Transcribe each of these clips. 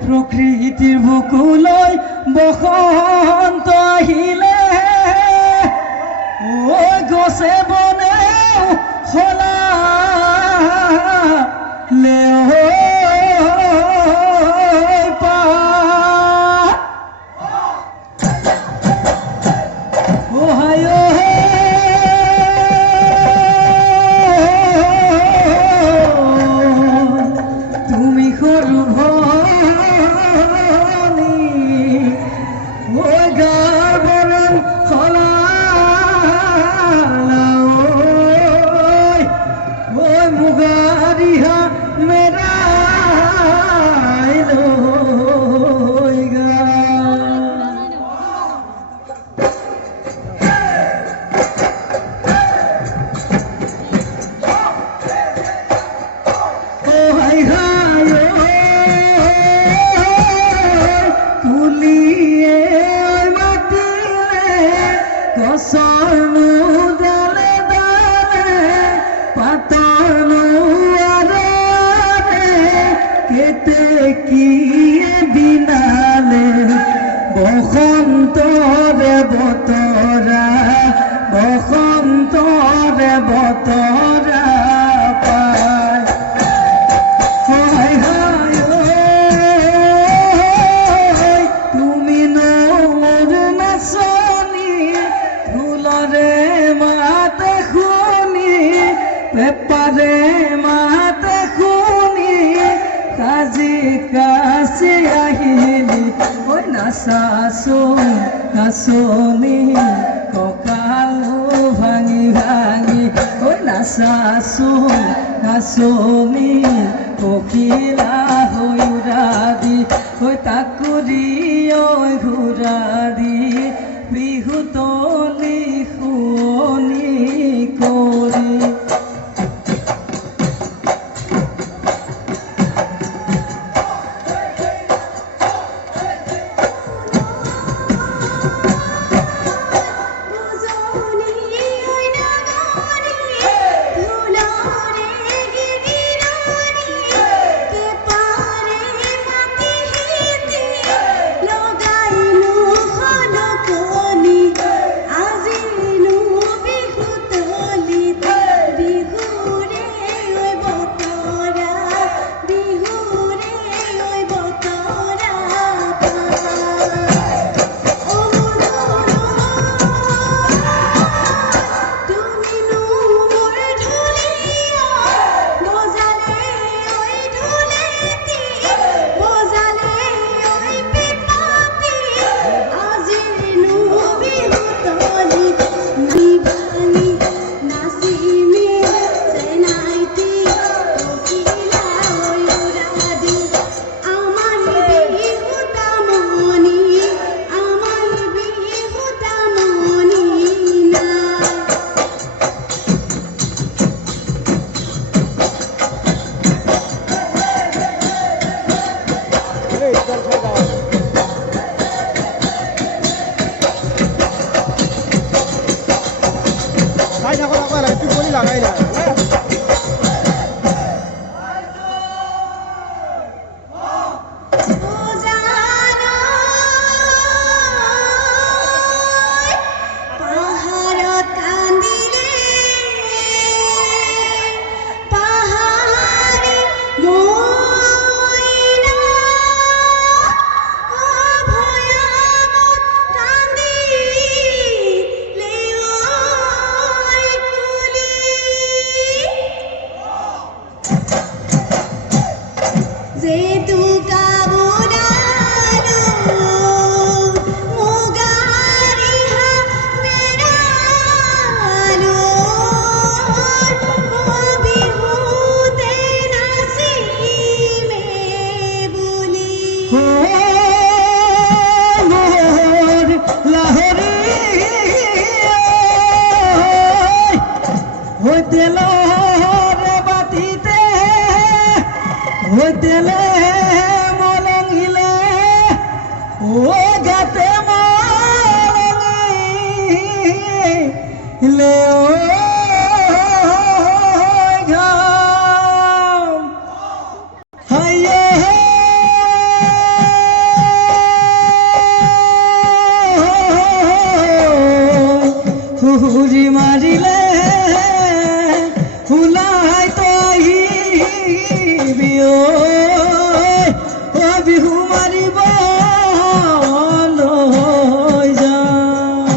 প্ৰকৃতিৰ বুকুলৈ বসন্ত আহিলে ঐ গছে বনে সলালে নাচনী কঁকালো ভাঙি ভাঙি ঐ নাচনী পখিলা হৈ উৰা দি ঐ তাকুৰি ঐ ঘূৰা দি বিহু তলি শুৱনি কৰি রে বাতিতে ওই তেলে মলঙিলে ও গাতে মলঙিলে ও ঘাম হাইয়ে হুহুরি মারিলে হুলাই তো আহিবি ঐ ও বিহু মারিব লৈ যাম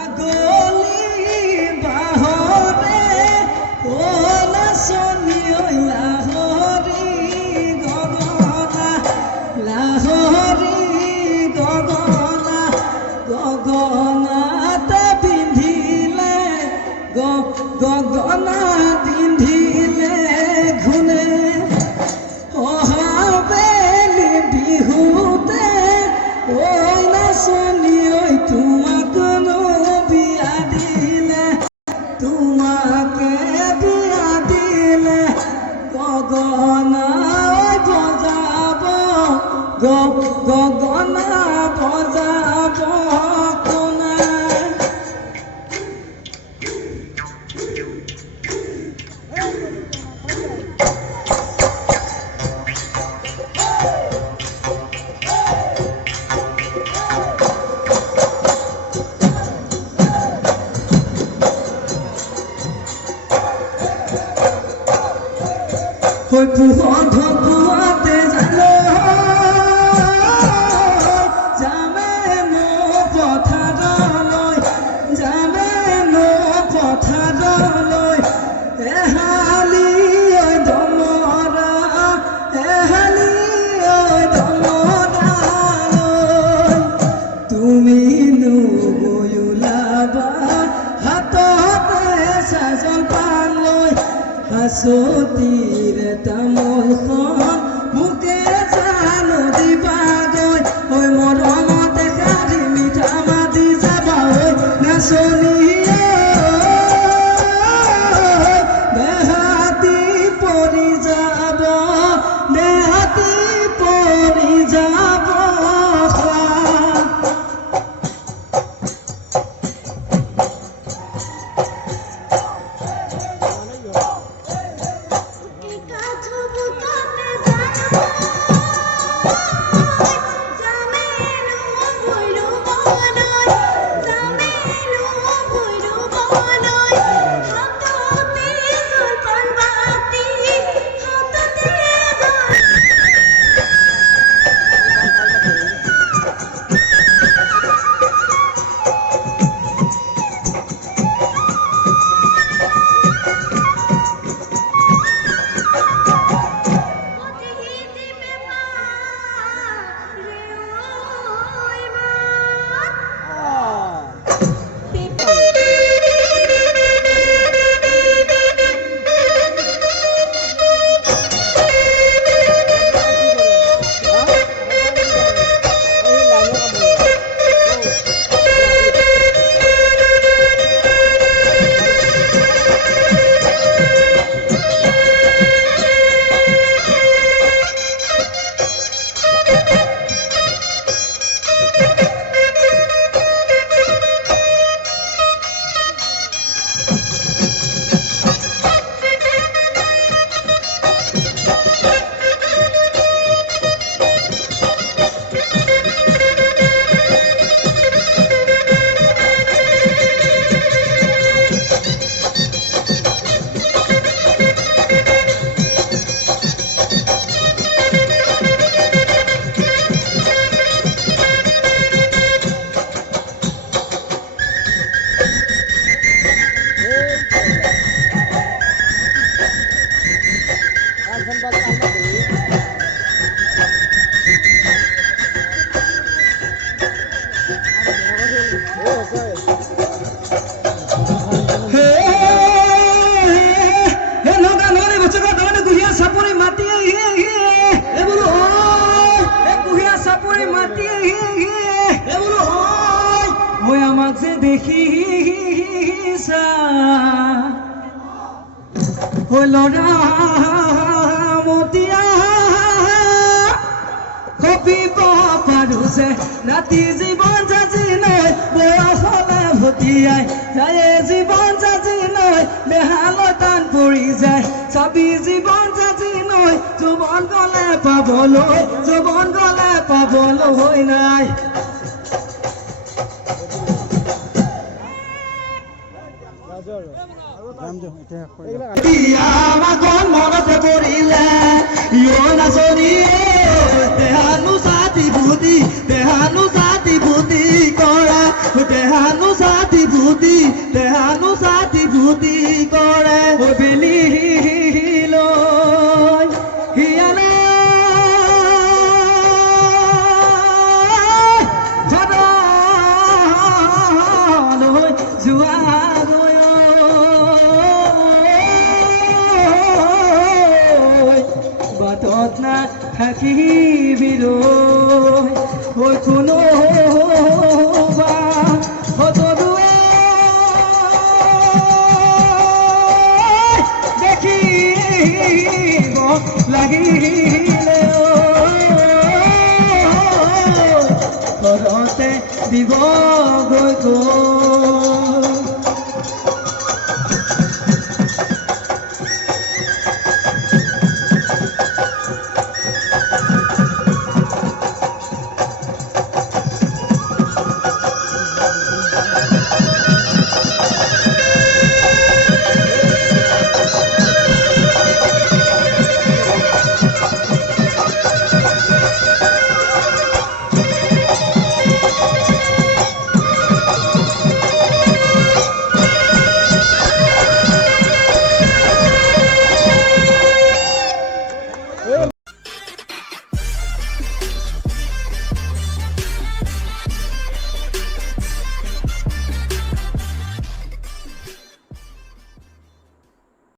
আগলি বাহৰে ও নাচনি ঐ লাহৰি গগনা লাহৰি গগনা গগনাতে পিন্ধিলে গগনা পিন্ধিলে ঘুনে অহা বেলি বিহুতে ঐ নাচনি ঐ তোমাকনো বিয়া দিলে তোমাকে বিয়া দিলে গগনা বজাব গগনা বজাব কোনে ওই পুহর ঢকুয়াতে জানো যামে নো পথাৰলৈ যামে নো পথাৰলৈ এহালি ঐ ডমৰা এহালি ঐ ডমৰালৈ তুমি নো গৈ ওলাবা হাততে চাজন পান লৈ হাঁচতিৰে তামোলখন মোকে জানো দিবাগৈ ঐ মৰমতে শাৰী মিঠা মাতি যাবা ঐ নাচনি দেহাতি পৰি যাব দেহাতি পৰি যাব নিচা ল'ৰা মতিয়া কপিব পাৰোঁ যে ৰাতি জীৱন যাচি নৈ বয়সলে ভটিয়াই যায় জীৱন যাচি নৈ বেহালৈ টান পৰি যায় চাবি জীৱন যাচি নৈ যৌৱন গ'লে পাবলৈ নাই মাগন মনতে পৰিলে ইয় নাচনি দেহানো জাতি ভূতি কৰে দেহানো জাতি ভূতি কৰে বেলি লৈ হিয়ালে যোৱা বাটত না থাকিবি ৰৈ কোনো দেখিব লাগিব